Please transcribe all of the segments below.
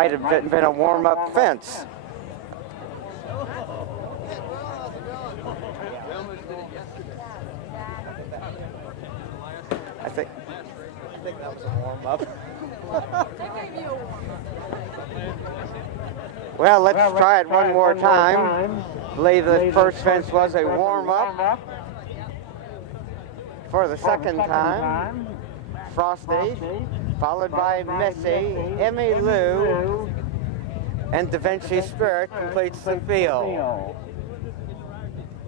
Might have been a warm-up fence. I think that was a warm-up. Well, let's try it one more time. I believe the first fence was a warm-up. For the second time, Frosty, followed by Missy, Emmy Lou, and Da Vinci Spirit completes the field.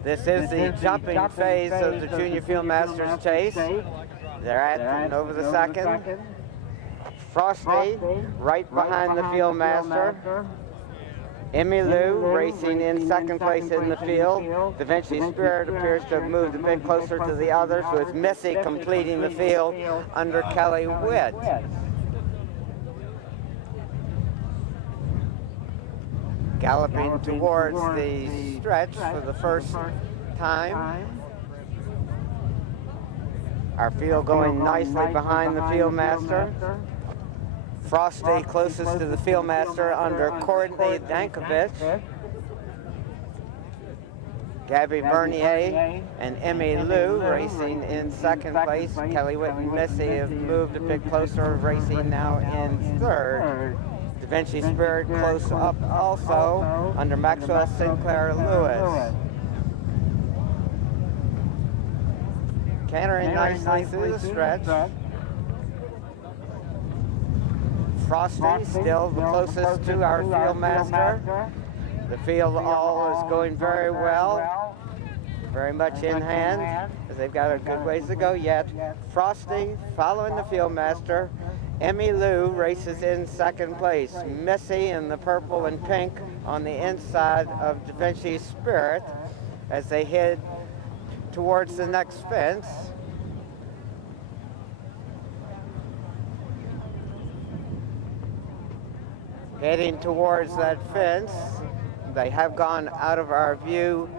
This is the jumping phase of the Junior Field Masters Chase. They're at and over the second. Frosty right behind the Field Master. Emmy Lou racing in second place in the field. Da Vinci Spirit appears to have moved a bit closer to the others, with Missy completing the field under Kelly Witt. Galloping towards the stretch for the first time. Our field going nicely behind the Field Master. Frosty closest to the Field Master under Courtney Dankovich. Gabby Bernier and Emmy Lou racing in second place. Kelly Witt and Missy have moved a bit closer, racing now in third. Da Vinci Spirit close up also under Maxwell Sinclair Lewis. Cantering nicely through the stretch. Frosty still the closest to our Field Master. The field all is going very well, very much in hand, as they've got a good ways to go yet. Frosty following the Field Master. Emmy Lou races in second place. Missy in the purple and pink on the inside of Da Vinci Spirit as they head towards the next fence. Heading towards that fence. They have gone out of our view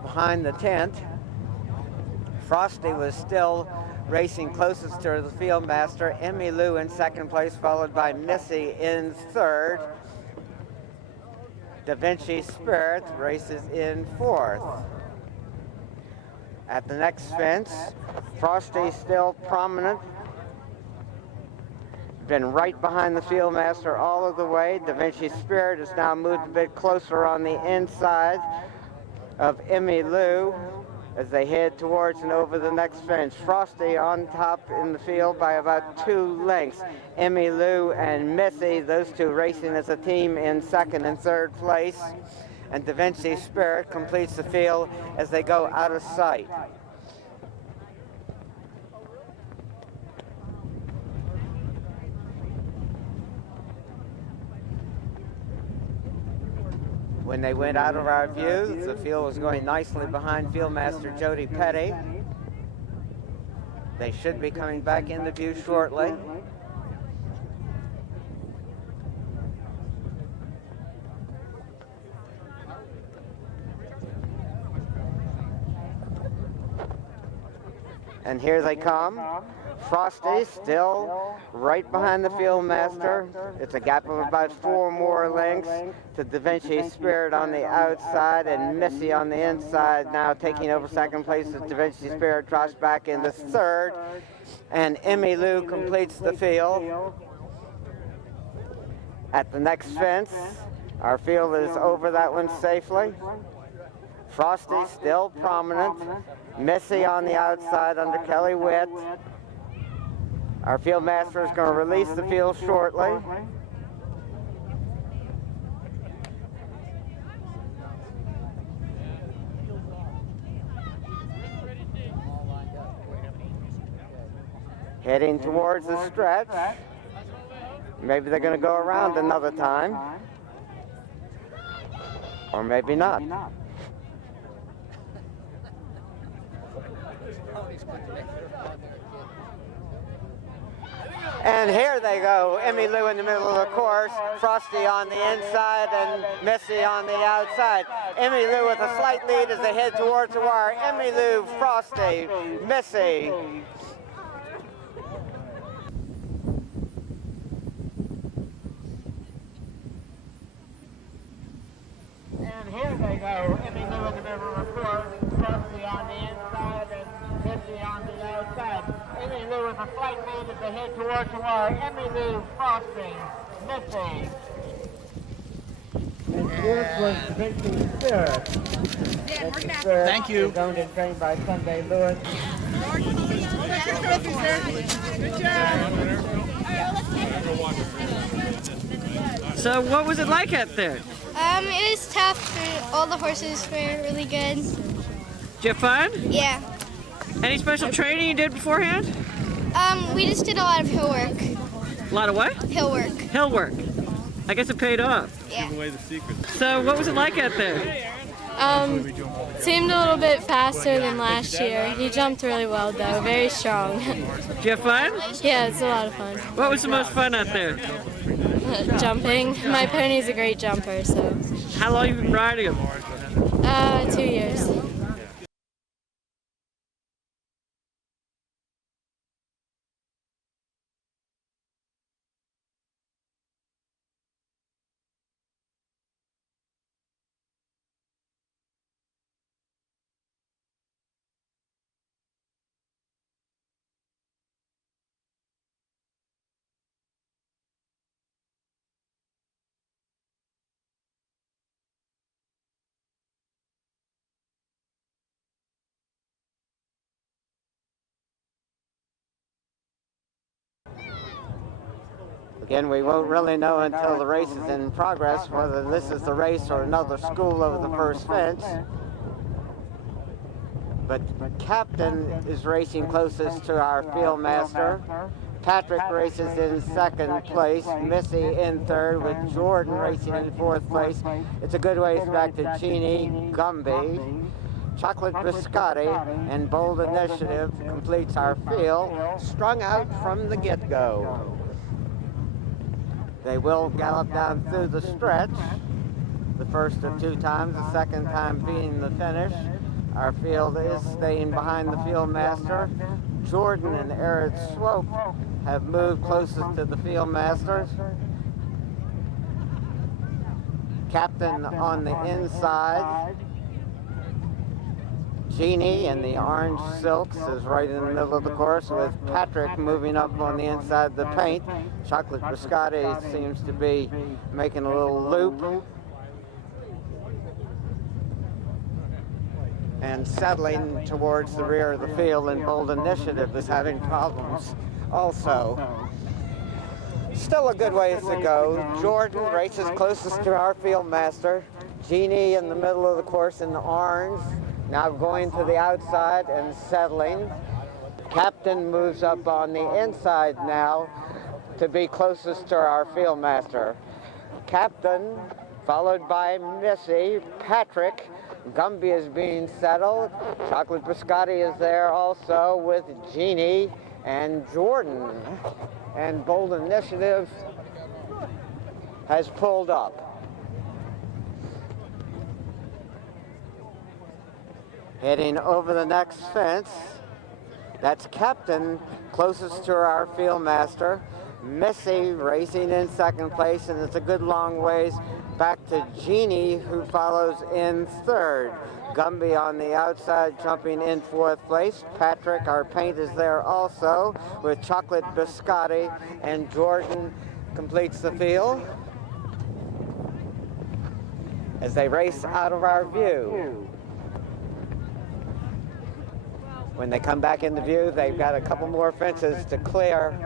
behind the tent. Frosty was still racing closest to the Field Master. Emmy Lou in second place, followed by Missy in third. Da Vinci Spirit races in fourth. At the next fence, Frosty still prominent. Been right behind the Field Master all of the way. Da Vinci Spirit has now moved a bit closer on the inside of Emmy Lou as they head towards and over the next fence. Frosty on top in the field by about 2 lengths. Emmy Lou and Missy, those two racing as a team in second and third place. And Da Vinci Spirit completes the field as they go out of sight. When they went out of our view, the field was going nicely behind Field Master Jody Petty. They should be coming back into view shortly. And here they come. Frosty still right behind the Field Master. It's a gap of about 4 more lengths to Da Vinci Spirit on the outside and Missy on the inside, now taking over second place as Da Vinci Spirit drops back into third. And Emmy Lou completes the field. At the next fence, our field is over that one safely. Frosty still prominent. Missy on the outside under Kelly Witt. Our Field Master is going to release the field shortly. Heading towards the stretch. Maybe they're going to go around another time. Or maybe not. And here they go, Emmy Lou in the middle of the course, Frosty on the inside and Missy on the outside. Emmy Lou with a slight lead as they head towards the wire. Emmy Lou, Frosty, Missy. And here they go. Emmy Lou in the middle of the course. Frosty on the inside and Missy on the outside. Emmy Lou with a slight lead as they head towards the wire. Emmy Lou, Frosty, Missy. And this was Vincent Spirit. Thank you. Is owned and trained by Sunday Lewis. So what was it like out there? It was tough. All the horses were really good. Did you have fun? Yeah. Any special training you did beforehand? We just did a lot of hill work. A lot of what? Hill work. Hill work. I guess it paid off. Yeah. So what was it like out there? Seemed a little bit faster than last year. He jumped really well though, very strong. Did you have fun? Yeah, it's a lot of fun. What was the most fun out there? Jumping. My pony's a great jumper, so. How long have you been riding him? 2 years. Again, we won't really know until the race is in progress whether this is the race or another school over the first fence. But Captain is racing closest to our field master. Patrick races in second place, Missy in third, with Jordan racing in fourth place. It's a good ways back to Jeannie Gumby. Chocolate Biscotti and Bold Initiative completes our field, strung out from the get-go. They will gallop down through the stretch, the first of 2 times, the second time being the finish. Our field is staying behind the field master. Jordan and Eric Swope have moved closest to the field masters. Captain on the inside. Jeannie in the orange silks is right in the middle of the course, with Patrick moving up on the inside of the paint. Chocolate Biscotti seems to be making a little loop and settling towards the rear of the field, and Bold Initiative is having problems also. Still a good ways to go. Jordan races closest to our field master. Jeannie in the middle of the course in the orange, now going to the outside and settling. Captain moves up on the inside now to be closest to our field master. Captain, followed by Missy, Patrick. Gumby is being settled. Chocolate Biscotti is there also with Jeannie and Jordan. And Bold Initiative has pulled up. Heading over the next fence, that's Captain closest to our field master. Missy racing in second place, and it's a good long ways back to Jeannie, who follows in third. Gumby on the outside jumping in fourth place. Patrick, our paint, is there also with Chocolate Biscotti, and Jordan completes the field as they race out of our view. When they come back into view, they've got a couple more fences to clear.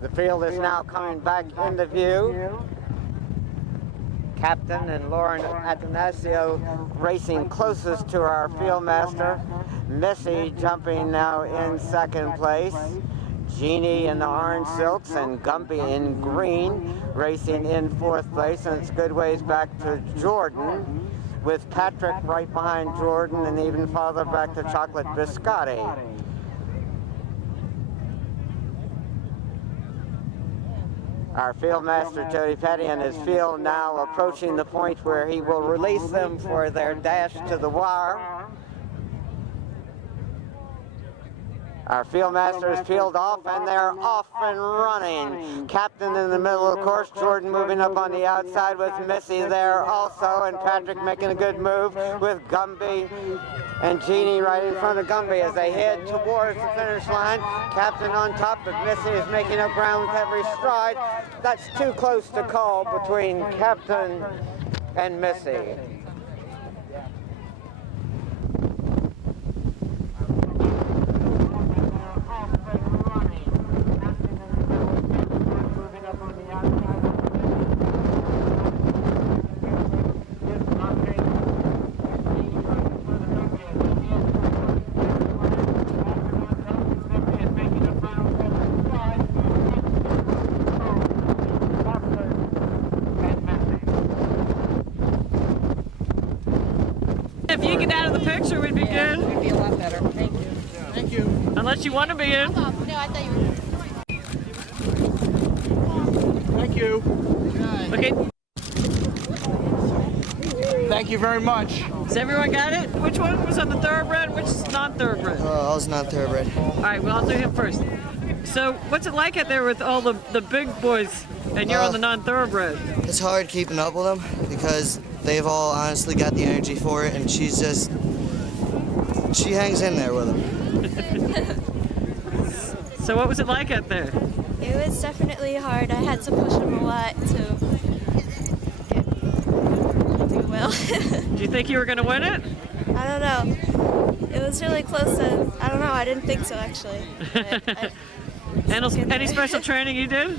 The field is now coming back into view. Captain and Lauren Atanasio racing closest to our field master. Missy jumping now in second place. Jeannie in the orange silks and Gumby in green racing in fourth place, and it's good ways back to Jordan, with Patrick right behind Jordan and even farther back to Chocolate Biscotti. Our field master, Choate, and his field now approaching the point where he will release them for their dash to the wire. Our field master is peeled off, and they're off and running. Captain in the middle of the course, Jordan moving up on the outside with Missy there also, and Patrick making a good move with Gumby and Jeannie right in front of Gumby as they head towards the finish line. Captain on top, but Missy is making up ground with every stride. That's too close to call between Captain and Missy. If you get out of the picture, we'd be good. We'd be a lot better. Thank you. Thank you. Unless you want to be in. No, I thought you were. Thank you. Okay. Thank you very much. Has everyone got it? Which one was on the thoroughbred? Which is non-thoroughbred? I was not thoroughbred. All right, well, I'll do him first. So, what's it like out there with all the big boys, and you're on the non-thoroughbred? It's hard keeping up with them because they've all honestly got the energy for it, and she hangs in there with them. So, what was it like out there? It was definitely hard. I had to push him a lot to do well. Do you think you were going to win it? I don't know. It was really close. I don't know. I didn't think so, actually. Any special training you did?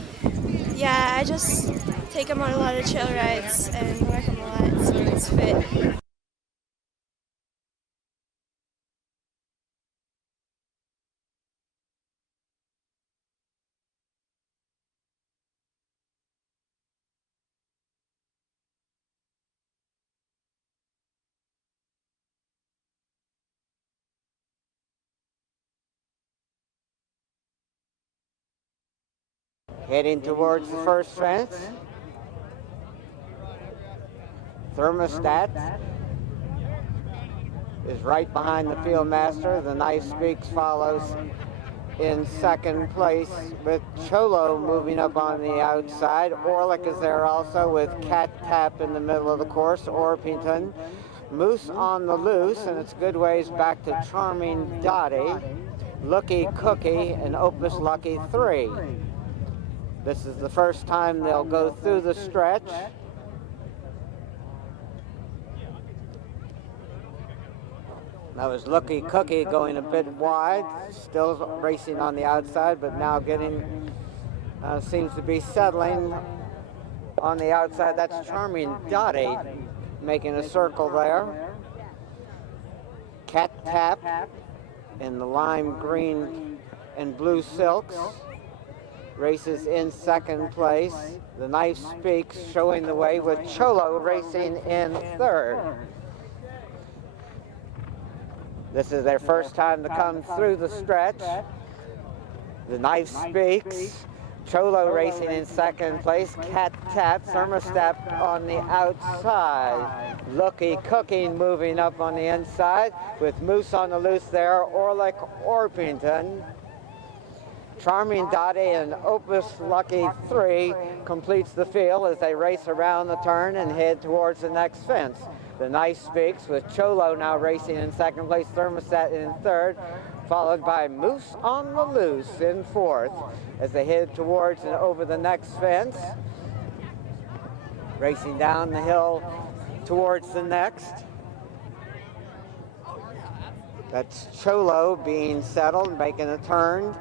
Yeah, I just take him on a lot of trail rides and work him a lot so he's fit. Heading towards the first fence. Thermostat is right behind the field master. The Nice Speaks follows in second place with Cholo moving up on the outside. Orlick is there also with Cat Tap in the middle of the course. Orpington. Moose on the Loose, and it's good ways back to Charming Dottie, Looky Cookie, and Opus Lucky 3. This is the first time they'll go through the stretch. That was Looky Cookie going a bit wide, still racing on the outside, but now getting, seems to be settling on the outside. That's Charming Dottie making a circle there. Cat Tap in the lime green and blue silks races in second place. The Knife Speaks showing the way with Cholo racing in third. This is their first time to come through the stretch. The Knife Speaks, Cholo racing in second place. Cat Tap, Thermostat on the outside. Looky Cooking moving up on the inside with Moose on the Loose there. Orlick Orpington. Charming Dottie and Opus Lucky 3 completes the field as they race around the turn and head towards the next fence. The Nice Speaks with Cholo now racing in second place, Thermostat in third, followed by Moose on the Loose in fourth as they head towards and over the next fence. Racing down the hill towards the next. That's Cholo being settled, making a turn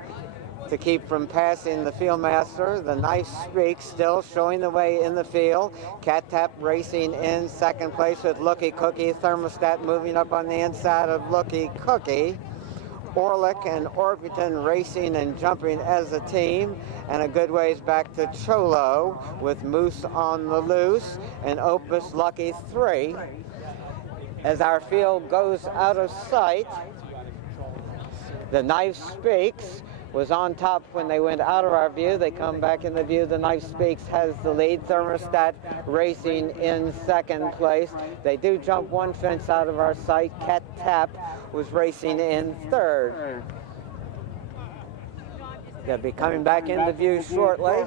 to keep from passing the field master. The Knife Speaks still showing the way in the field. Cat Tap racing in second place with Looky Cookie. Thermostat moving up on the inside of Looky Cookie. Orlick and Orpington racing and jumping as a team, and a good ways back to Cholo with Moose on the Loose and Opus Lucky 3. As our field goes out of sight, the Knife Speaks was on top when they went out of our view. They come back in the view. The Knife Speaks has the lead. Thermostat racing in second place. They do jump one fence out of our sight. Cat Tap was racing in third. They'll be coming back into view shortly.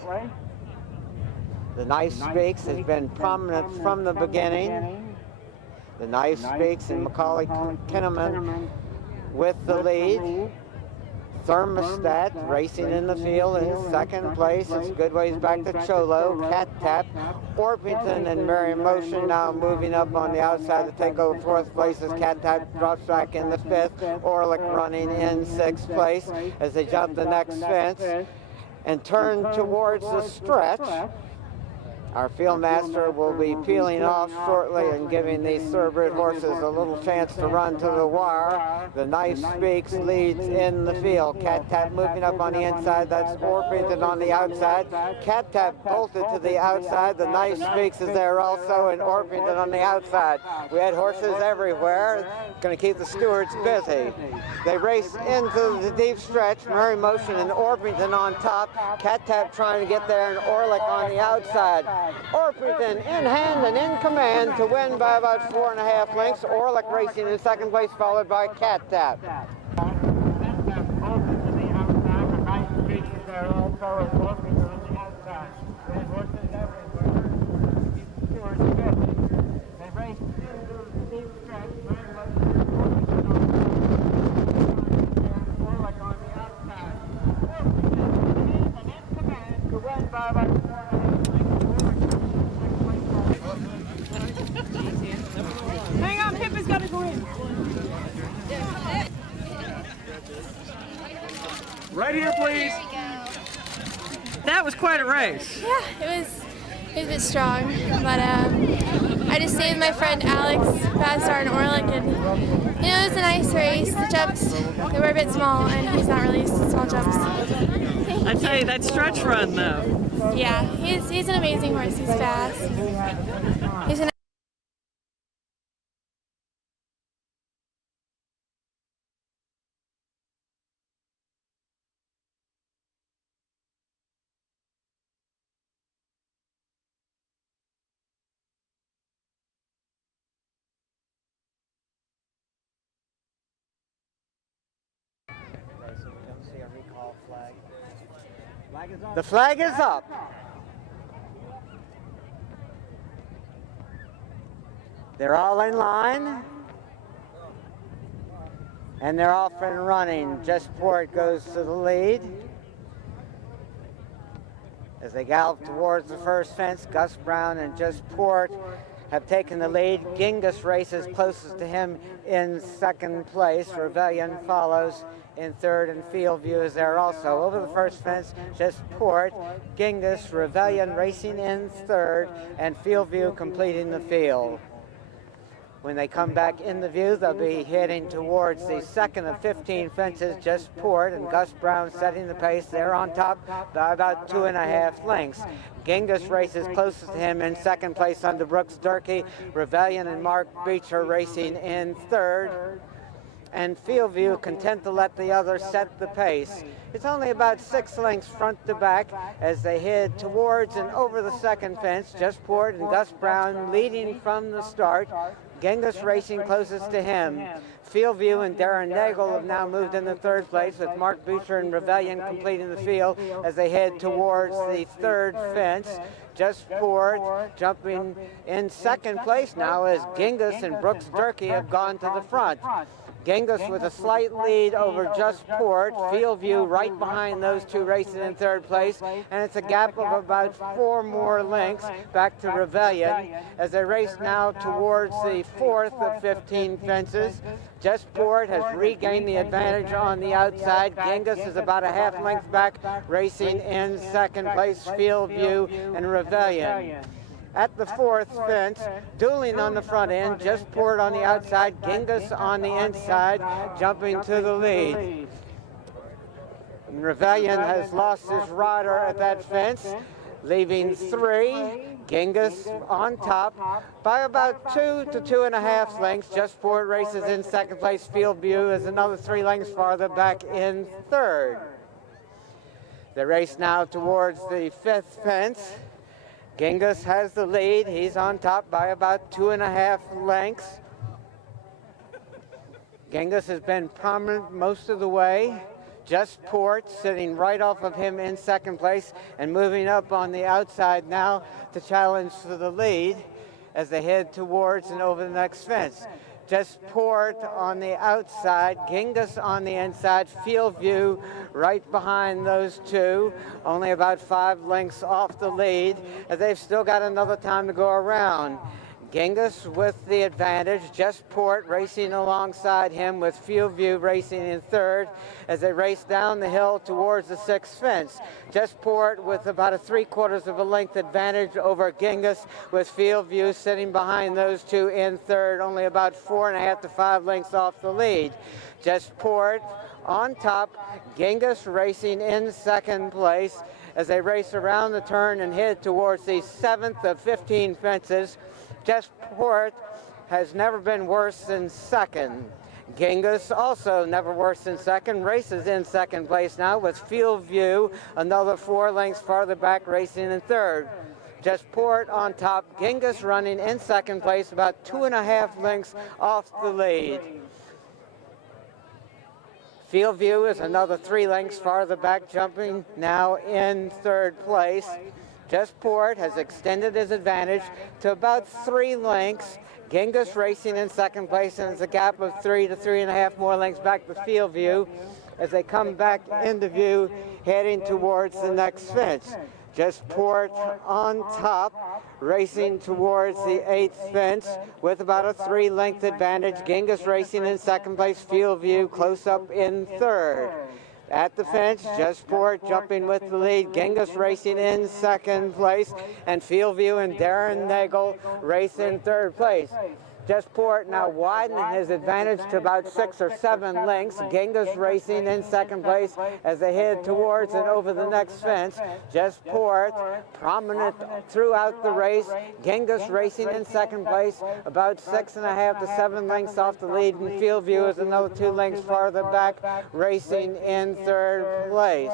The Knife Speaks has been prominent from the beginning. The Knife Speaks and Macaulay Kinnaman with the lead. Thermostat racing in the field in second place. It's a good ways back to Cholo. Cat Tap, Orpington, and Merry Motion now moving up on the outside to take over fourth place as Cat Tap drops back in the fifth. Orlick running in sixth place as they jump the next fence and turn towards the stretch. Our field master will be peeling off shortly and giving these thoroughbred horses a little chance to run to the wire. The Knife Speaks leads in the field. Cat Tap moving up on the inside. That's Orpington on the outside. Cat Tap bolted to the outside. The Knife Speaks is there also, and Orpington on the outside. We had horses everywhere. Going to keep the stewards busy. They race into the deep stretch. Merry Motion and Orpington on top. Cat Tap trying to get there, and Orlick on the outside. Orpington in hand and in command to win by about 4.5 lengths. Orlick racing in second place, followed by Cat Tap. Hang on, Pippa's got to go in. Right here, please. That was quite a race. Yeah, it was a bit strong, but I just stayed with my friend Alex, Badstar, and Orlick, and it was a nice race. The jumps, they were a bit small, and he's not really used to small jumps. I tell you, that stretch run though. Yeah, he's an amazing horse. He's fast. He's an The flag is up. They're all in line. And they're off and running. Just Port goes to the lead. As they gallop towards the first fence, Gus Brown and Just Port have taken the lead. Genghis races closest to him in second place. Rebellion follows in third, and Field View is there also. Over the first fence, Just Port, Genghis, Rebellion racing in third, and Field View completing the field. When they come back in the view, they'll be heading towards the second of 15 fences. Just Port and Gus Brown setting the pace. They're on top by about 2.5 lengths. Genghis races closest to him in second place under Brooks Durkee. Rebellion and Mark Beecher racing in third. And Field View content to let the others set the pace. It's only about 6 lengths front to back as they head towards and over the second fence. Just Port and Gus Brown leading from the start. Genghis racing closest to him. Field View and Darren Nagel have now moved into third place, with Mark Beecher and Rebellion completing the field as they head towards the third fence. Just Port jumping in second place now as Genghis and Brooks Durkee have gone to the front. Genghis with a slight lead over Just Port. Field View right behind those two racing in third place, and it's a gap of about 4 more lengths back to Rebellion as they race now towards the fourth of 15 fences. Just Port has regained the advantage on the outside. Genghis is about a half length back, racing in second place. Field View and Rebellion. At the fourth fence, dueling on the front end, Just Port on the outside, Genghis on the inside, jumping to the lead. And Rebellion has lost his rider at that fence, leaving 3. Genghis on top by about 2 to 2.5 lengths. Just Port races in second place. Field View is another 3 lengths farther back in third. They race now towards the 5th fence. Genghis has the lead. He's on top by about 2.5 lengths. Genghis has been prominent most of the way. Just Port sitting right off of him in 2nd place and moving up on the outside now to challenge for the lead as they head towards and over the next fence. Just Port on the outside, Genghis on the inside, Field View right behind those two, only about 5 lengths off the lead, as they've still got another time to go around. Genghis with the advantage, Just Port racing alongside him with Field View racing in 3rd as they race down the hill towards the 6th fence. Just Port with about a 3/4 of a length advantage over Genghis with Field View sitting behind those two in 3rd, only about 4.5 to 5 lengths off the lead. Just Port on top, Genghis racing in 2nd place as they race around the turn and head towards the 7th of 15 fences. Just Port has never been worse than 2nd. Genghis also never worse than 2nd, races in 2nd place now with Field View another 4 lengths farther back racing in 3rd. Just Port on top, Genghis running in 2nd place about 2.5 lengths off the lead. Field View is another 3 lengths farther back, jumping now in 3rd place. Just Port has extended his advantage to about 3 lengths. Genghis racing in 2nd place, and it's a gap of 3 to 3.5 more lengths back to Field View as they come back into view heading towards the next fence. Just Port on top, racing towards the 8th fence with about a 3-length advantage. Genghis racing in 2nd place, Field View close up in 3rd. At the fence, Just Port jumping with the lead. Genghis racing in 2nd place, and Field View and Darren Nagel race in 3rd place. Just Port now widening his advantage to about 6 or 7 lengths. Genghis racing in 2nd place as they head towards and over the next fence. Just Port prominent throughout the race. Genghis racing in 2nd place, about 6.5 to 7 lengths off the lead, and Field View is another 2 lengths farther back, racing in 3rd place.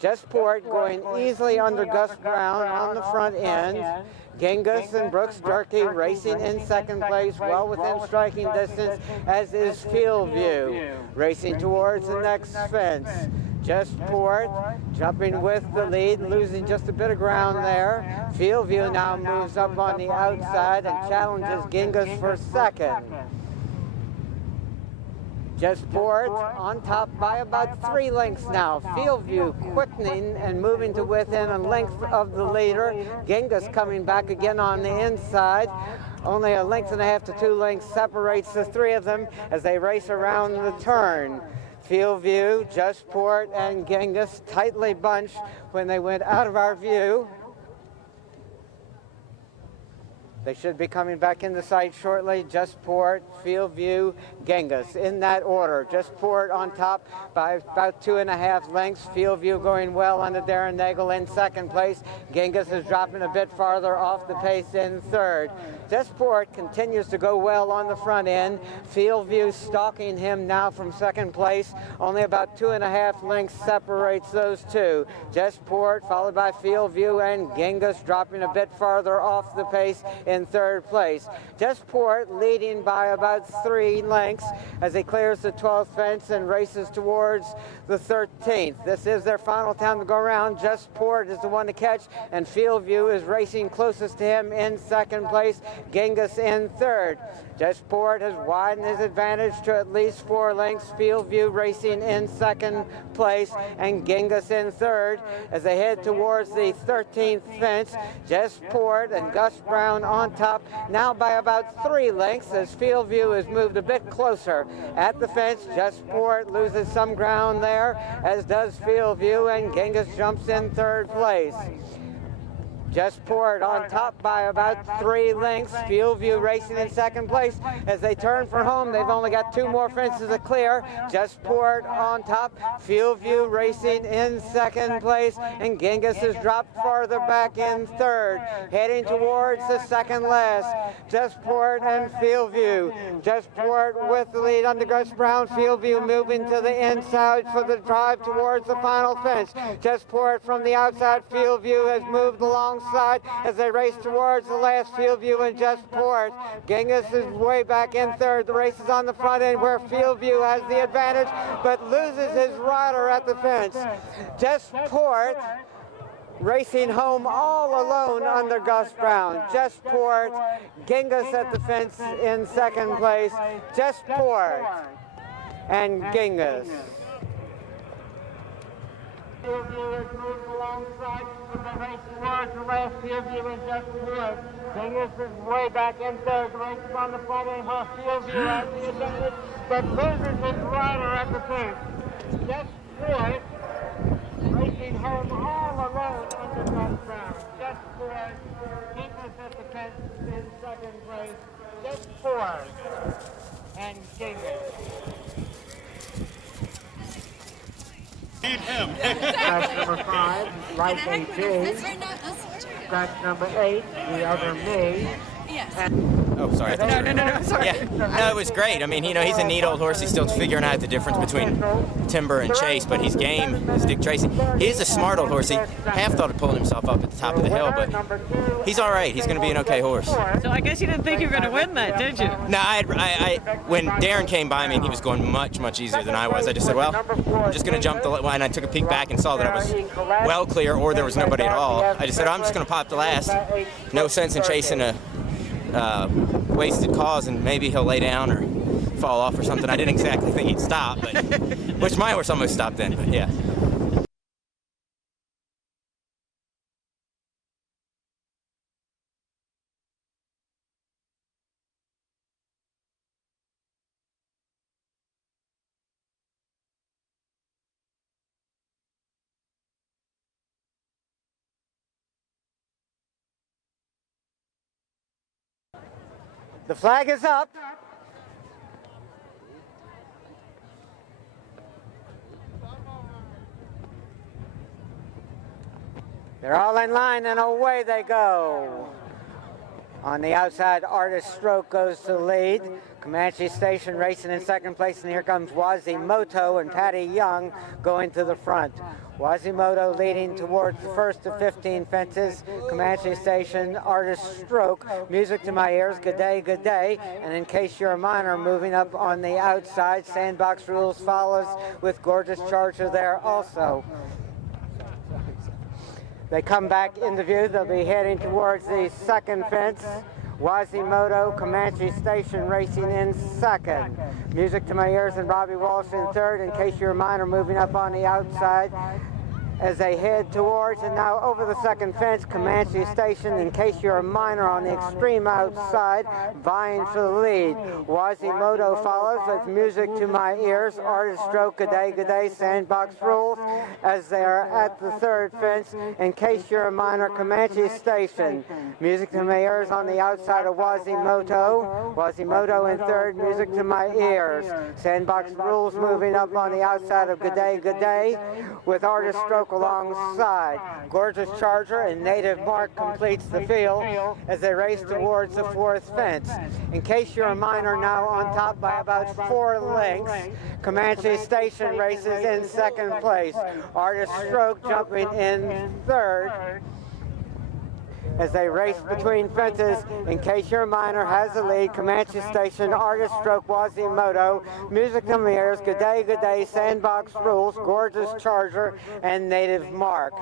Just Port going easily under Gus Brown on the front end. Genghis and Brooks Durkee racing in 2nd place, well within striking distance, as is Field View, racing towards the next fence. Just Port jumping with the lead, losing just a bit of ground there. Field View now moves up on the outside and challenges Genghis for 2nd. Just Port on top by about 3 lengths now. Field View quickening and moving to within a length of the leader. Genghis coming back again on the inside. Only a 1.5 to 2 lengths separates the 3 of them as they race around the turn. Field View, Just Port, and Genghis tightly bunched when they went out of our view. They should be coming back into sight shortly. Just Port, Field View, Genghis in that order. Just Port on top by about 2.5 lengths. Field View going well under Darren Nagel in 2nd place. Genghis is dropping a bit farther off the pace in 3rd. Just Port continues to go well on the front end. Field View stalking him now from 2nd place. Only about 2.5 lengths separates those two. Just Port followed by Field View and Genghis dropping a bit farther off the pace in 3rd place. Just Port leading by about 3 lengths as he clears the 12th fence and races towards the 13th. This is their final time to go around. Just Port is the one to catch, and Field View is racing closest to him in 2nd place. Genghis in 3rd. Just Port has widened his advantage to at least 4 lengths. Field View racing in 2nd place, and Genghis in 3rd as they head towards the 13th fence. Just Port and Gus Brown on top, now by about 3 lengths as Field View is moved a bit closer. At the fence, Just Port loses some ground there, as does Field View, and Genghis jumps in 3rd place. Justport on top by about 3 lengths. Fieldview racing in second place. As they turn for home, they've only got 2 more fences to clear. Justport on top. Fieldview racing in second place. And Genghis has dropped farther back in third. Heading towards the second last. Justport and Fieldview. Justport with the lead under Gus Brown. Fieldview moving to the inside for the drive towards the final fence. Justport from the outside. Fieldview has moved alongside as they race towards the last. Fieldview and Justport. Genghis is way back in third. The race is on the front end where Fieldview has the advantage but loses his rider at the fence. Justport racing home all alone under Gus Brown. Justport, Genghis at the fence in second place. Justport and Genghis. Fieldview has moved alongside with the race towards the last. Fieldview and Justport. Genghis is way back in third. The race is on the front end where Fieldview has the advantage but loses his rider at the fence. Justport racing home all alone under Gus Brown. Justport, Genghis at the fence in second place. Justport and Genghis. Need him. Scratch number 5, light 18. Scratch number 8, the other me. Oh, sorry. No, sorry. Yeah, no, it was great. I mean, you know, he's a neat old horse. He's still figuring out the difference between Timber and Chase, but he's game as Dick Tracy. He's a smart old horse. He half thought of pulling himself up at the top of the hill, but he's all right. He's going to be an okay horse. So I guess you didn't think you were going to win that, did you? No, when Darren came by me and he was going much, much easier than I was, I just said, well, I'm just going to jump the line. I took a peek back and saw that I was well clear or there was nobody at all. I just said, I'm just going to pop the last. No sense in chasing a wasted cause, and maybe he'll lay down or fall off or something. I didn't exactly think he'd stop, but which my horse almost stopped then, but yeah. The flag is up. They're all in line and away they go. On the outside, Artist Stroke goes to the lead. Comanche Station racing in second place, and here comes Wazimoto and Patty Young going to the front. Wazimoto leading towards the first of 15 fences. Comanche Station, Artist Stroke, Music to My Ears, Good Day, Good Day. And In Case You're a Minor moving up on the outside. Sandbox Rules follows with Gorgeous Charger there also. They come back into view. They'll be heading towards the second fence. Wazimoto, Comanche Station racing in second. Music to My Ears and Robbie Walsh in third. In Case You're a Minor moving up on the outside as they head towards, and now over the second fence, Comanche Station, In Case You're a Minor on the extreme outside, vying for the lead. Wazimoto follows with Music to My Ears, Artist Stroke, Good Day, Sandbox Rules, as they are at the third fence. In Case You're a Minor, Comanche Station. Music to My Ears on the outside of Wazimoto. Wazimoto in third, Music to My Ears. Sandbox Rules moving up on the outside of Good Day, with Artist Stroke alongside. Gorgeous Charger and Native Mark completes the field as they race towards the fourth fence. In Case You're a Minor now on top by about 4 lengths. Comanche Station races in second place. Artist Stroke jumping in third as they race between fences. In Case You're a Minor has the lead. Comanche Station, Artist Stroke, Wazimoto, Music to My Ears, Good Day, Sandbox Rules, Gorgeous Charger, and Native Mark.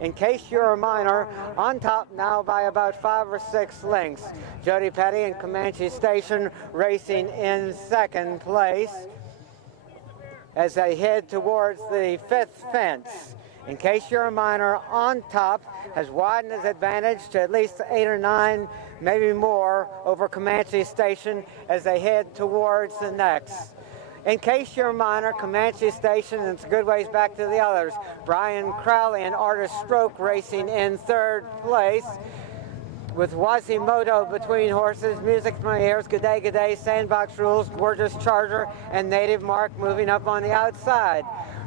In Case You're a Minor, on top now by about 5 or 6 lengths. Jody Petty and Comanche Station racing in second place as they head towards the fifth fence. In Case You're a Minor on top has widened his advantage to at least 8 or 9, maybe more, over Comanche Station as they head towards the next. In case you're a minor, Comanche Station, and it's a good ways back to the others. Brian Crowley and Artist Stroke racing in third place, with Quasimodo between horses. Music to my ears, Good Day, Sandbox Rules, Gorgeous Charger, and Native Mark moving up on the outside.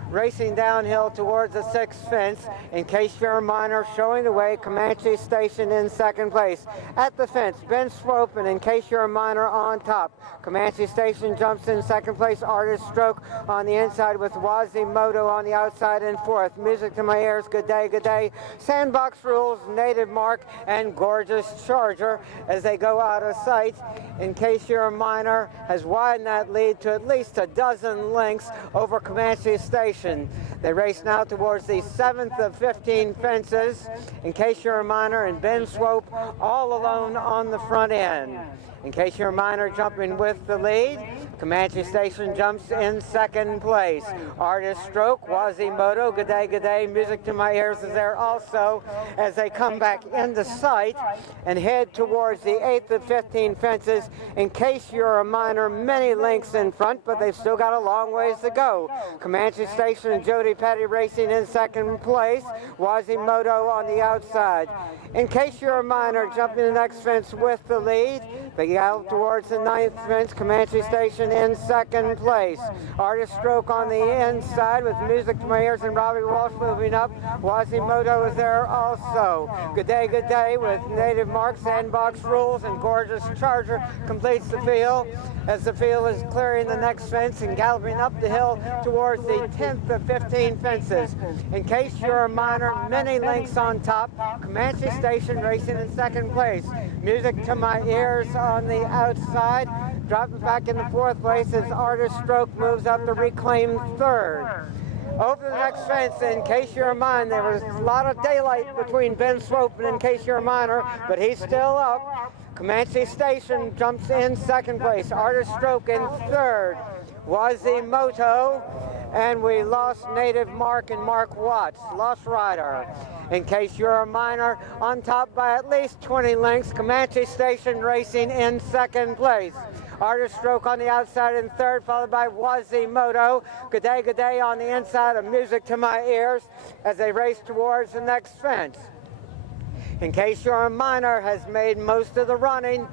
Racing downhill towards the sixth fence, In Case You're a Minor showing the way, Comanche Station in second place. At the fence, Ben Swope and In Case You're a Minor on top. Comanche Station jumps in second place, Artist Stroke on the inside with Quasimodo on the outside in fourth. Music to my ears, Good Day, Sandbox Rules, Native Mark, and Gorgeous Charger as they go out of sight. In Case You're a Minor has widened that lead to at least a dozen lengths over Comanche Station. They race now towards the 7th of 15 fences. In Case You're a Minor and Ben Swope all alone on the front end. In Case You're a Minor jumping with the lead. Comanche Station jumps in second place. Artist Stroke, Quasimodo, Good Day, Music to My Ears is there also as they come back into sight and head towards the 8th of 15 fences. In Case You're a Minor, many lengths in front, but they've still got a long ways to go. Comanche Station and Jody Petty racing in second place. Quasimodo on the outside. In Case You're a Minor jumping the next fence with the lead. They gallop towards the 9th fence. Comanche Station in second place. Artist Stroke on the inside with Music to My Ears and Robbie Walsh moving up. Quasimodo is there also. Good Day with Native Mark, Sandbox Rules, and Gorgeous Charger completes the field as the field is clearing the next fence and galloping up the hill towards the 10th of 15 fences. In Case You're a Minor, many lengths on top. Comanche Station racing in second place. Music to My Ears on the outside. Dropping back into fourth place as Artist Stroke moves up to reclaim third. Over the next fence, In Case You're a Minor, there was a lot of daylight between Ben Swope and In Case You're a Minor, but he's still up. Comanche Station jumps in second place. Artist Stroke in third. Quasimodo, and we lost Native Mark and Mark Watts, lost rider. In Case You're a Minor, on top by at least 20 lengths. Comanche Station racing in second place. Artist Stroke on the outside in third, followed by Quasimodo. Good Day on the inside of Music to My Ears as they race towards the next fence. In Case You're a Minor has made most of the running,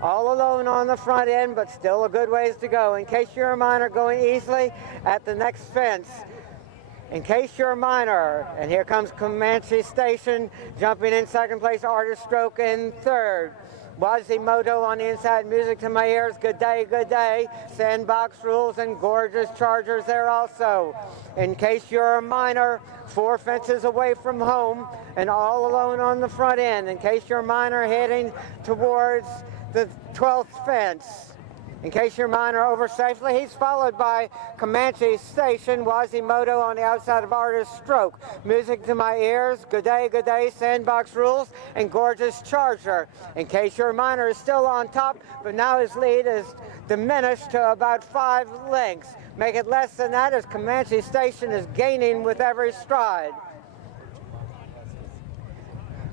all alone on the front end, but still a good ways to go. In Case You're a Minor going easily at the next fence. In Case You're a Minor, and here comes Comanche Station jumping in second place, Artist Stroke in third. Quasimodo on the inside, Music to My Ears, Good Day, Sandbox Rules, and Gorgeous Chargers there also. In Case You're a Minor, 4 fences away from home and all alone on the front end. In Case You're a Minor heading towards the 12th fence. In Case You're a Minor over safely, he's followed by Comanche Station, Quasimodo on the outside of Artist Stroke. Music to My Ears, Good Day, Sandbox Rules, and Gorgeous Charger. In Case You're a Minor is still on top, but now his lead is diminished to about 5 lengths. Make it less than that as Comanche Station is gaining with every stride.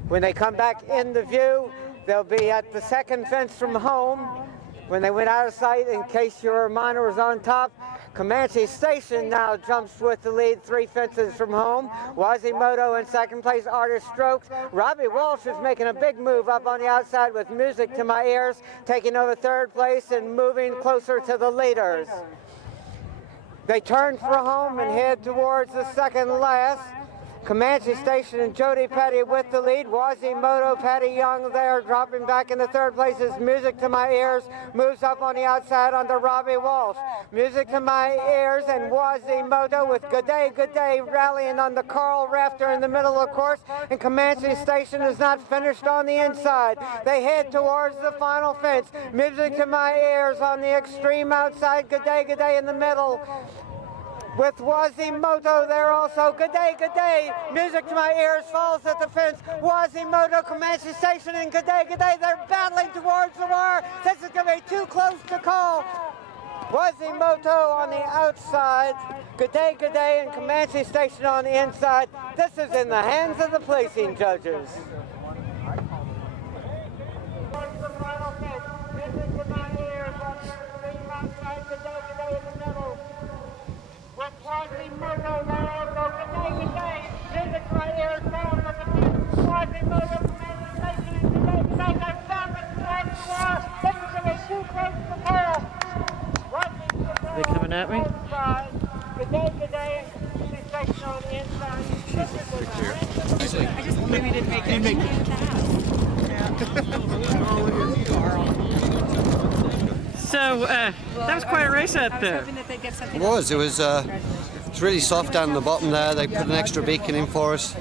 When they come back into view, they'll be at the second fence from home. When they went out of sight, In Case You're a Minor was on top. Comanche Station now jumps with the lead 3 fences from home. Quasimodo in second place, Artist Strokes. Robbie Walsh is making a big move up on the outside with Music to My Ears, taking over third place and moving closer to the leaders. They turn for home and head towards the second last. Comanche Station and Jody Petty with the lead. Quasimodo, Patty Young there, dropping back into third place as Music to My Ears moves up on the outside under Robbie Walsh. Music to My Ears and Quasimodo with Good Day rallying on the Carl Rafter in the middle of the course, and Comanche Station is not finished on the inside. They head towards the final fence. Music to My Ears on the extreme outside. Good Day in the middle, with Quasimodo there also. Good Day. Music to My Ears falls at the fence. Quasimodo, Comanche Station, and Good Day. They're battling towards the wire. This is going to be too close to call. Quasimodo on the outside. Good Day, and Comanche Station on the inside. This is in the hands of the placing judges. Music to My Ears on the extreme outside. Good Day in the middle. coming at me. Good day, good day. Section on the inside. I just maybe didn't make it. So that was quite a race out there. It was. It was really soft down the bottom there. They put an extra beacon in for us,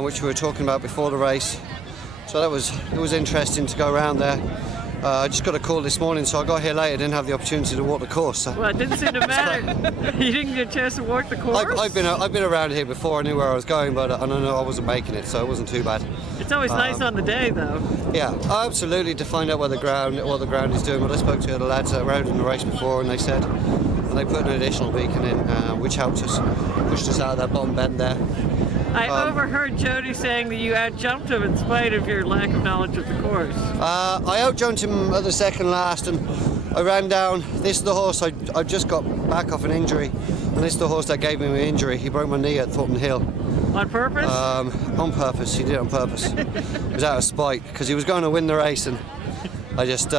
which we were talking about before the race. So it was interesting to go around there. I just got a call this morning, so I got here late. I didn't have the opportunity to walk the course. So. Well, it didn't seem to matter. You didn't get a chance to walk the course? I've been around here before. I knew where I was going, but I know I wasn't making it, so it wasn't too bad. It's always nice on the day, though. Yeah, absolutely, to find out what the ground is doing. But I spoke to the lads that rode in the race before, and they said, and they put an additional beacon in, which helped us, pushed us out of that bottom bend there. I overheard Jody saying that you out-jumped him in spite of your lack of knowledge of the course. I out-jumped him at the second last, and I ran down. This is the horse I just got back off an injury, and this is the horse that gave me my injury. He broke my knee at Thornton Hill. On purpose? On purpose. He did it on purpose. It was out of spite because he was going to win the race, and I just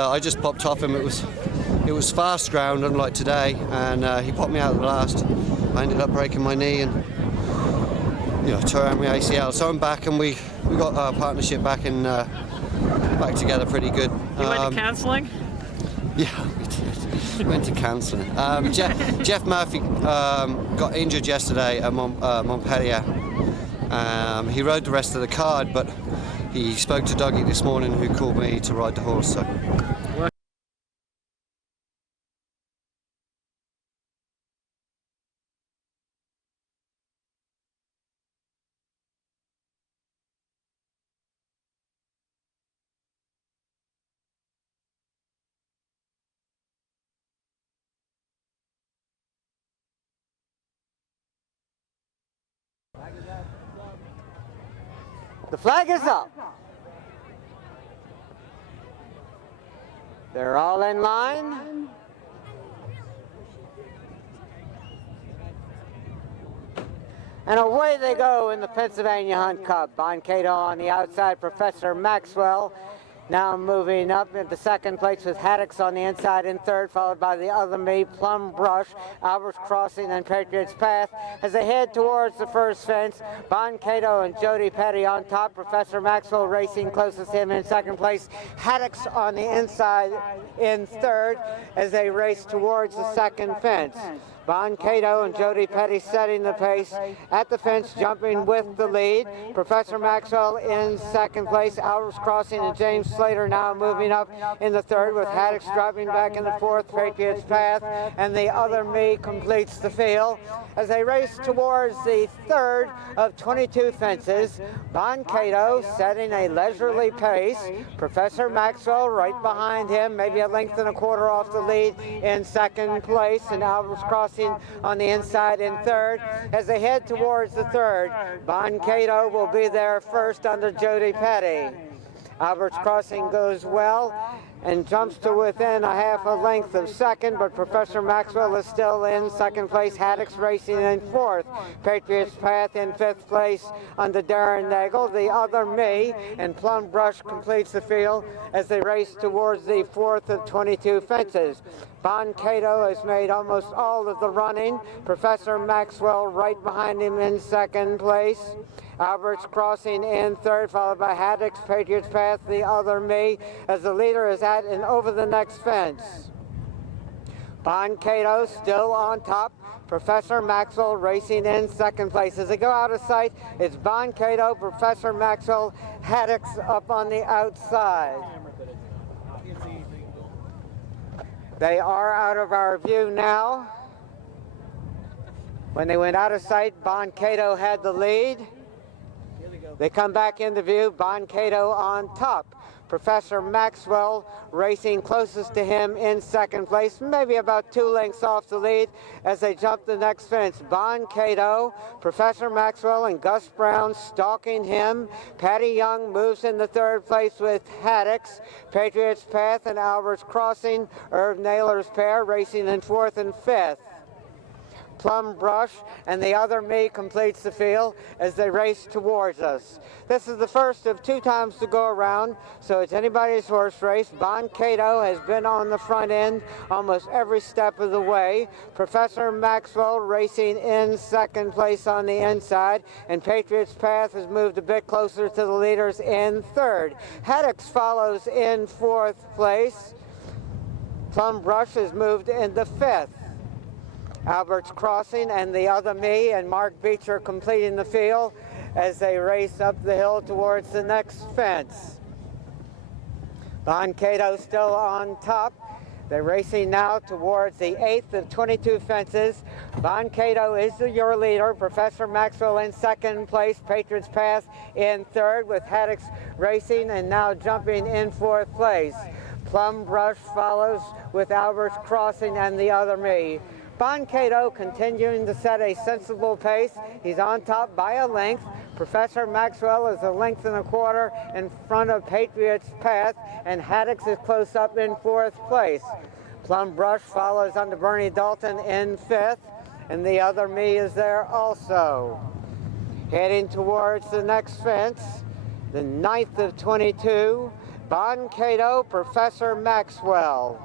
popped off him. It was fast ground, unlike today, and he popped me out at the last. I ended up breaking my knee and tore out my ACL. So I'm back, and we got our partnership back together pretty good. You went to counselling? Yeah, we did. Went to counselling. Jeff Murphy got injured yesterday at Montpellier. He rode the rest of the card, but he spoke to Dougie this morning, who called me to ride the horse. So. The flag is up. They're all in line. And away they go in the Pennsylvania Hunt Cup. Boncato on the outside, Professor Maxwell now moving up into second place with Haddix on the inside in third, followed by the other me, Plum Brush, Albert's Crossing, and Patriot's Path. As they head towards the first fence, Boncato and Jody Petty on top, Professor Maxwell racing closest to him in second place, Haddix on the inside in third as they race towards the second fence. Boncato and Jody Petty setting the pace at the fence, jumping with the lead. Professor Maxwell in second place. Albert's Crossing and James Slater now moving up in the third, with Haddix dropping back in the fourth. Patriot's Path and the other me completes the field. As they race towards the third of 22 fences, Boncato setting a leisurely pace. Professor Maxwell right behind him, maybe a length and a quarter off the lead in second place, and Albert's Crossing on the inside in third. As they head towards the third, Boncato will be there first under Jody Petty. Albert's Crossing goes well and jumps to within a half a length of second, but Professor Maxwell is still in second place. Haddix racing in fourth. Patriot's Path in fifth place under Darren Nagel. The other me and Plum Brush completes the field as they race towards the fourth of 22 fences. Boncato has made almost all of the running. Professor Maxwell right behind him in second place. Albert's Crossing in third, followed by Haddix, Patriot's Path, the other me, as the leader is at and over the next fence. Boncato still on top. Professor Maxwell racing in second place. As they go out of sight, it's Boncato, Professor Maxwell, Haddix up on the outside. They are out of our view now. When they went out of sight, Boncato had the lead. They come back into view, Boncato on top. Professor Maxwell racing closest to him in second place, maybe about 2 lengths off the lead as they jump the next fence. Boncato, Professor Maxwell, and Gus Brown stalking him. Patty Young moves in the third place with Haddix. Patriot's Path and Albert's Crossing, Irv Naylor's pair racing in fourth and fifth. Plum Brush, and the other me completes the field as they race towards us. This is the first of 2 times to go around, so it's anybody's horse race. Bon Cato has been on the front end almost every step of the way. Professor Maxwell racing in second place on the inside, and Patriot's Path has moved a bit closer to the leaders in third. Haddocks follows in fourth place. Plum Brush has moved into fifth. Albert's Crossing and the other me and Mark Beecher completing the field as they race up the hill towards the next fence. Bon Cato still on top. They're racing now towards the 8th of 22 fences. Bon Cato is your leader. Professor Maxwell in second place. Patriot's Path in third, with Haddocks racing and now jumping in fourth place. Plum Brush follows with Albert's Crossing and the other me. Bon Cato continuing to set a sensible pace. He's on top by a length. Professor Maxwell is a length and a quarter in front of Patriot's Path, and Haddocks is close up in fourth place. Plum Brush follows under Bernie Dalton in fifth, and the other me is there also. Heading towards the next fence, the 9th of 22, Bon Cato, Professor Maxwell.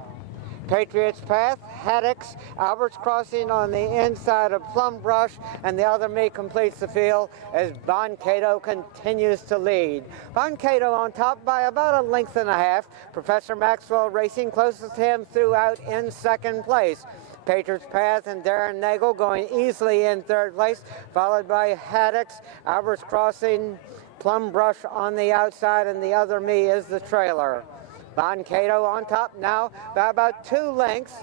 Patriot's Path, Haddocks, Albert's Crossing on the inside of Plum Brush, and the other me completes the field as Bon Cato continues to lead. Bon Cato on top by about a length and a half. Professor Maxwell racing closest to him throughout in second place. Patriot's Path and Darren Nagel going easily in third place, followed by Haddocks, Albert's Crossing, Plum Brush on the outside, and the other me is the trailer. Bon Cato on top now by about 2 lengths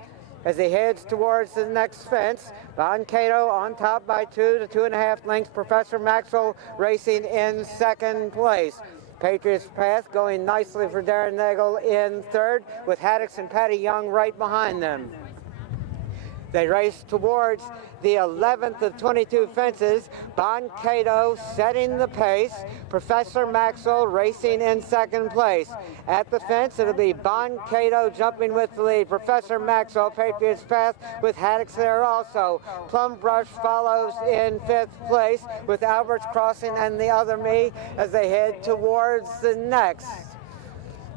as he heads towards the next fence. Bon Cato on top by 2 to 2.5 lengths. Professor Maxwell racing in second place. Patriot's Path going nicely for Darren Nagel in third, with Haddocks and Patty Young right behind them. They race towards the 11th of 22 fences. Bon Cato setting the pace. Professor Maxwell racing in second place. At the fence, it'll be Bon Cato jumping with the lead. Professor Maxwell, Patriot's Path, with Haddocks there also. Plum Brush follows in fifth place, with Albert's Crossing and the other me as they head towards the next.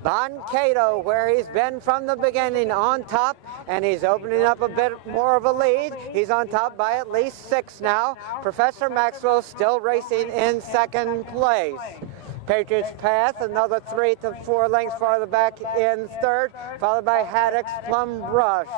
Bon Cato, where he's been from the beginning, on top, and he's opening up a bit more of a lead. He's on top by at least 6 now. Professor Maxwell still racing in second place. Patriot's Path, another 3 to 4 lengths farther back in third, followed by Haddocks, Plum Brush.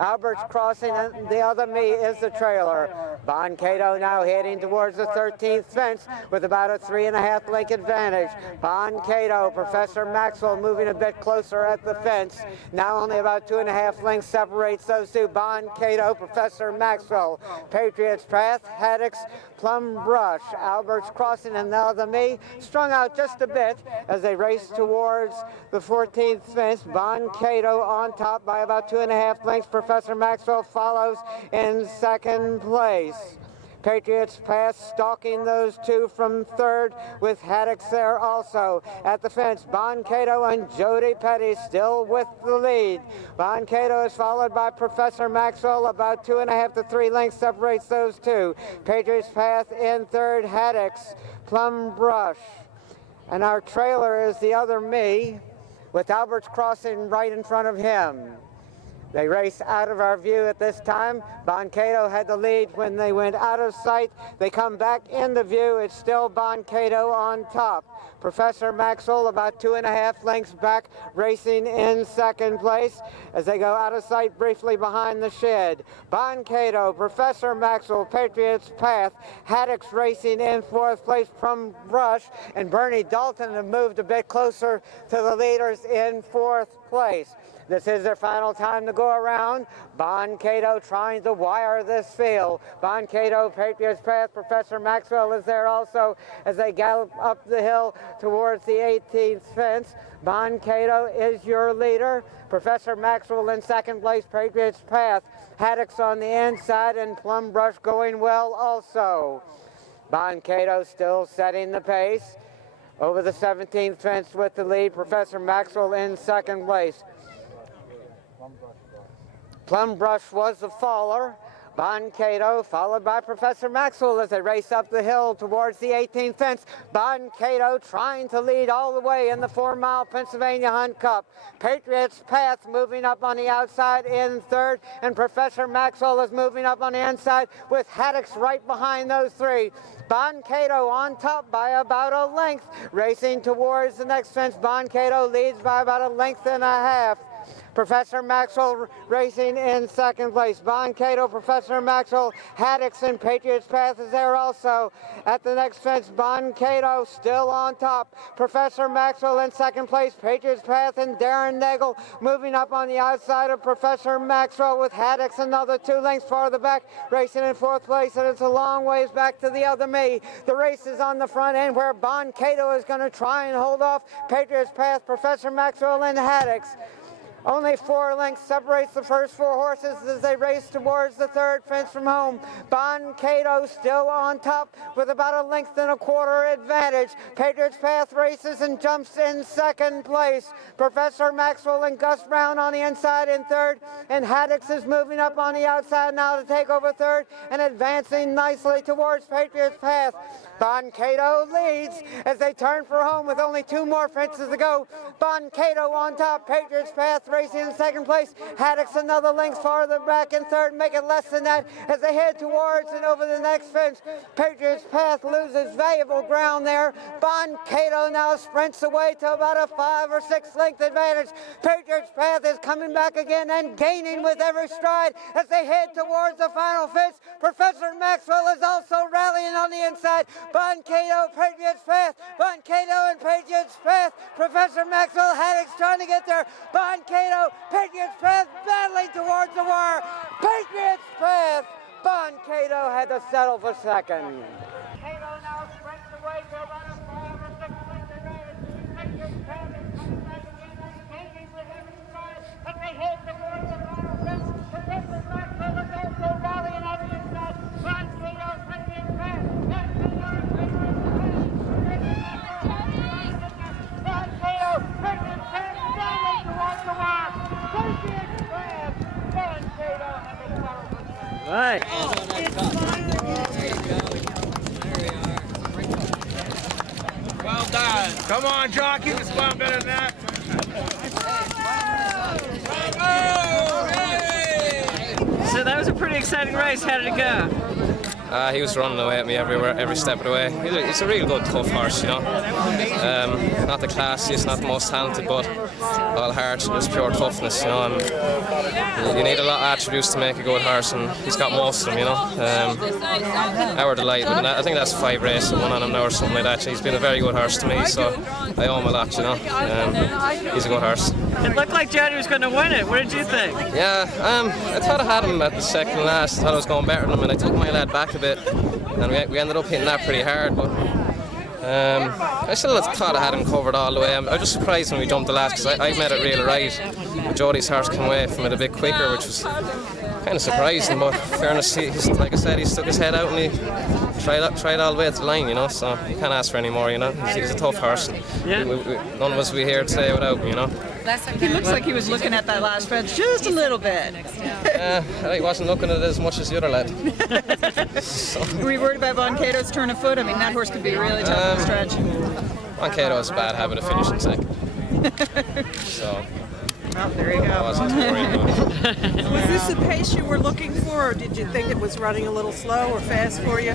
Albert's Crossing and the other me is the trailer. Bon Cato now heading towards the 13th fence with about a 3.5 length advantage. Bon Cato, Professor Maxwell moving a bit closer at the fence. Now only about 2.5 lengths separates those two. Bon Cato, Professor Maxwell. Patriot's Path, Haddocks, Plum Brush, Albert's Crossing and the other me strung out just a bit as they race towards the 14th fence. Bon Cato on top by about 2.5 lengths. Professor Maxwell follows in second place. Patriot's Path stalking those two from third, with Haddocks there also. At the fence, Bon Cato and Jody Petty still with the lead. Bon Cato is followed by Professor Maxwell. About 2.5 to 3 lengths separates those two. Patriot's Path in third, Haddocks, Plum Brush. And our trailer is the other me, with Albert's Crossing right in front of him. They race out of our view at this time. Bon Cato had the lead when they went out of sight. They come back into view. It's still Bon Cato on top. Professor Maxwell about 2.5 lengths back, racing in second place as they go out of sight briefly behind the shed. Bon Cato, Professor Maxwell, Patriot's Path, Haddocks racing in fourth place. Plum Brush and Bernie Dalton have moved a bit closer to the leaders in fourth place. This is their final time to go around. Bon Cato trying to wire this field. Bon Cato, Patriot's Path, Professor Maxwell is there also as they gallop up the hill towards the 18th fence. Bon Cato is your leader. Professor Maxwell in second place, Patriot's Path. Haddocks on the inside and Plum Brush going well also. Bon Cato still setting the pace. Over the 17th fence with the lead, Professor Maxwell in second place. Plum Brush was the faller. Bon Cato, followed by Professor Maxwell as they race up the hill towards the 18th fence. Bon Cato trying to lead all the way in the 4-mile Pennsylvania Hunt Cup. Patriot's Path moving up on the outside in third, and Professor Maxwell is moving up on the inside with Haddocks right behind those three. Bon Cato on top by about a length. Racing towards the next fence, Bon Cato leads by about a length and a half. Professor Maxwell racing in second place. Bon Cato, Professor Maxwell, Haddocks, and Patriot's Path is there also. At the next fence, Bon Cato still on top. Professor Maxwell in second place. Patriot's Path and Darren Nagel moving up on the outside of Professor Maxwell with Haddocks another 2 lengths farther back. Racing in fourth place, and it's a long ways back to the other me. The race is on the front end where Bon Cato is going to try and hold off Patriot's Path, Professor Maxwell, and Haddocks. Only 4 lengths separates the first 4 horses as they race towards the third fence from home. Bon Cato still on top with about a length and a quarter advantage. Patriot's Path races and jumps in second place. Professor Maxwell and Gus Brown on the inside in third, and Haddocks is moving up on the outside now to take over third and advancing nicely towards Patriot's Path. Bon Cato leads as they turn for home with only 2 more fences to go. Bon Cato on top, Patriot's Path racing in second place. Haddocks another length farther back in third, make it less than that as they head towards and over the next fence. Patriot's Path loses valuable ground there. Bon Cato now sprints away to about a 5 or 6 length advantage. Patriot's Path is coming back again and gaining with every stride as they head towards the final fence. Professor Maxwell is also rallying on the inside. Bon Cato, Patriot's Path, Bon Cato and Patriot's Path. Professor Maxwell, Haddocks trying to get there. Bon Cato, Patriot's Path battling towards the wire. Patriot's Path, Bon Cato had to settle for second. Cato now sprints away to about a 5 or 6 length advantage. Patriot's Path is coming back again and gaining with every stride as they head towards the final fence. Professor Maxwell is also rallying on the inside. Bon Cato, Patriot's Path, Bon Cato and Patriot's Path. Bon Cato, Patriot's Path battling towards the wire. Patriot's Path, Bon Cato and the settle for second. Right. Well done. Come on, jockey. It's fun better than that. So that was a pretty exciting race. How did it go? He was running away at me everywhere, every step of the way. He's a real good, tough horse, you know. Not the classiest, not the most talented, but all heart, just pure toughness, you know. And you need a lot of attributes to make a good horse, and he's got most of them, you know. Our delight, but I think that's 5 races, 1 on him now or something like that. He's been a very good horse to me, so I owe him a lot, you know. He's a good horse. It looked like Johnny was going to win it. What did you think? Yeah, I thought I had him at the second last. I thought I was going better than him, and I took my lad back a bit, and we ended up hitting that pretty hard. But I still thought I had him covered all the way. I was just surprised when we jumped the last because I made it real right. Jody's horse came away from it a bit quicker, which was kind of surprising. But in fairness, like I said, he stuck his head out and he tried all the way to the line, you know. So you can't ask for any more, you know. He's a tough horse. Yeah. None of us would be here today without him, you know. He looks like he was looking at that last fence just a little bit. He wasn't looking at it as much as the other lad. Were you worried about Bon Cato's turn of foot? I mean, that horse could be really tough to stretch. Bon Cato has a bad habit of finishing second. So, well, there you go. I wasn't too worried about it. Was this the pace you were looking for, or did you think it was running a little slow or fast for you?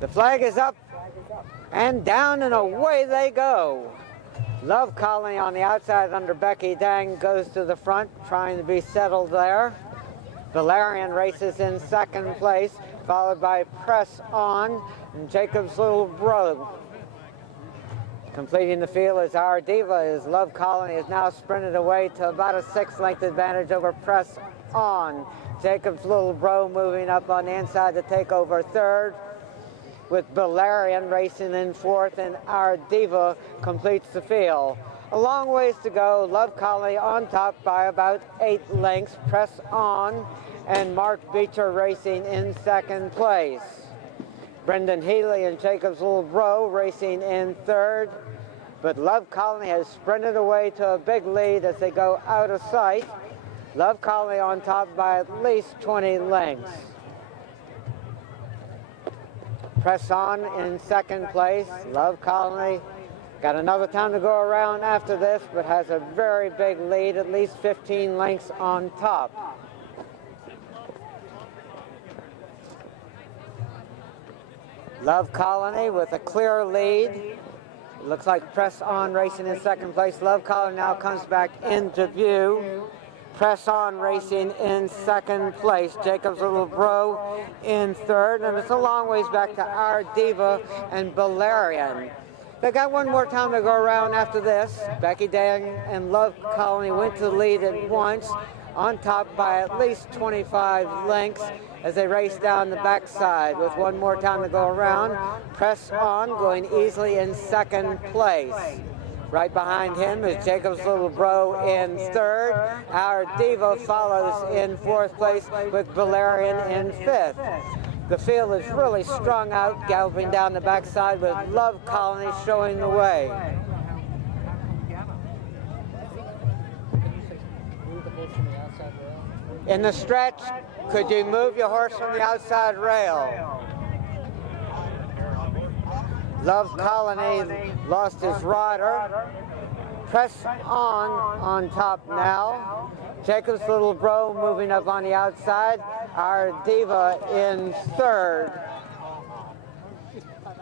The flag is up and down and away they go. Love Colony on the outside under Becky Dang goes to the front, trying to be settled there. Valerian races in second place, followed by Press On and Jacob's Little Bro. Completing the field is Our Diva, as Love Colony is now sprinted away to about a 6-length advantage over Press On. Jacob's Little Bro moving up on the inside to take over third. with Valerian racing in fourth, and Our Diva completes the field. A long ways to go. Love Colony on top by about 8 lengths. Press On and Mark Beecher racing in second place. Brendan Healy and Jacob's Little Bro racing in third. But Love Colony has sprinted away to a big lead as they go out of sight. Love Colony on top by at least 20 lengths. Press On in second place. Love Colony got another time to go around after this, but has a very big lead, at least 15 lengths on top. Love Colony with a clear lead. It looks like Press On racing in second place. Love Colony now comes back into view. Press On racing in second place. Jacob's Little Bro in third, and it's a long ways back to Our Diva and Valerian. They got one more time to go around after this. Becky Dan and Love Colony went to the lead at once, on top by at least 25 lengths as they race down the backside with one more time to go around. Press On going easily in second place. Right behind him is Jacob's Little Bro in third. Our Diva follows in fourth place with Valerian in fifth. The field is really strung out, galloping down the backside with Love Colony showing the way. In the stretch, could you move your horse from the outside rail? Love Colony lost his rider. Press on top now. Jacob's Little Bro moving up on the outside. Our Diva in third.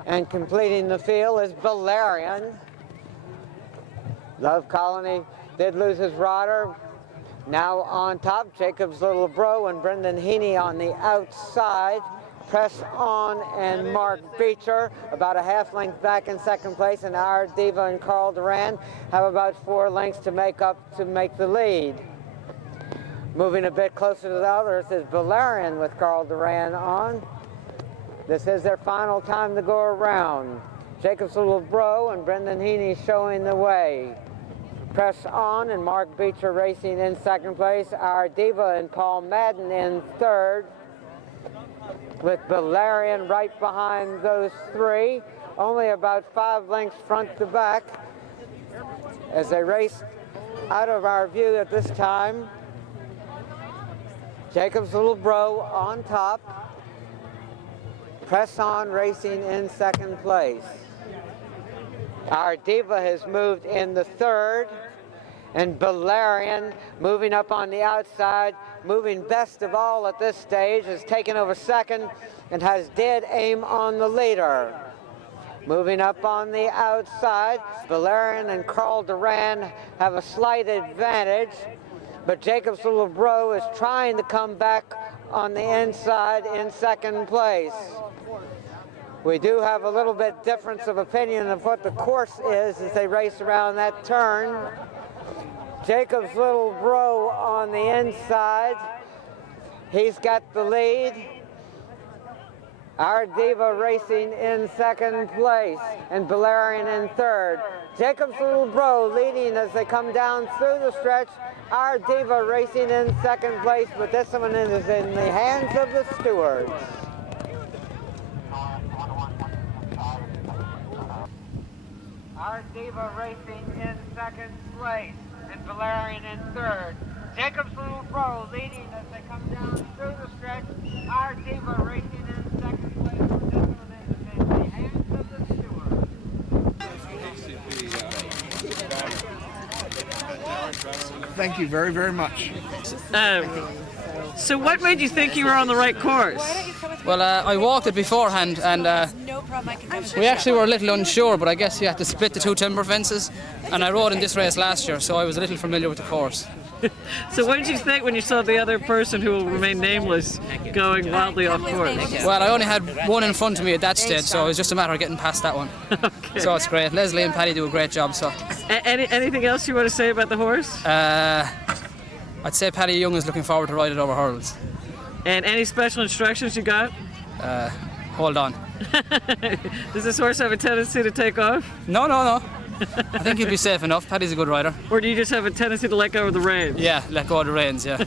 And completing the field is Valerian. Love Colony did lose his rider. Now on top, Jacob's Little Bro and Brendan Heaney on the outside. Press On and Mark Beecher about a half length back in second place, and Our Diva and Carl Duran have about 4 lengths to make the lead. Moving a bit closer to the others is Valerian with Carl Duran on. This is their final time to go around. Jacob's Little Bro and Brendan Heaney showing the way. Press On and Mark Beecher racing in second place. Our Diva and Paul Madden in third, with Valerian right behind those 3, only about 5 lengths front to back as they race out of our view at this time. Jacob's Little Bro on top. Press On racing in second place. Our Diva has moved in the third, and Valerian moving up on the outside, moving best of all at this stage, has taken over second and has dead aim on the leader. Moving up on the outside, Valerian and Carl Duran have a slight advantage, but Jacob's Little Bro is trying to come back on the inside in second place. We do have a little bit difference of opinion of what the course is as they race around that turn. Jacob's Little Bro on the inside. He's got the lead. Our Diva racing in second place and Valerian in third. Jacob's Little Bro leading as they come down through the stretch. Our Diva racing in second place, but this one is in the hands of the stewards. Our Diva racing in second place and Valerian in third. Jacob's Little Bro leading as they come down through the stretch. Our Diva racing in second place. This one is in the hands of the stewards. Thank you very, very much. So what made you think you were on the right course? Well, I walked it beforehand, and we actually were a little unsure, but I guess you had to split the 2 timber fences, and I rode in this race last year, so I was a little familiar with the course. So what did you think when you saw the other person who will remain nameless going wildly off course? Well, I only had one in front of me at that stage, so it was just a matter of getting past that one. Okay. So it's great. Leslie and Paddy do a great job. So. Anything else you want to say about the horse? I'd say Paddy Young is looking forward to ride it over hurdles. And any special instructions you got? Hold on. Does this horse have a tendency to take off? No. I think he'll be safe enough. Paddy's a good rider. Or do you just have a tendency to let go of the reins? Yeah, let go of the reins, yeah.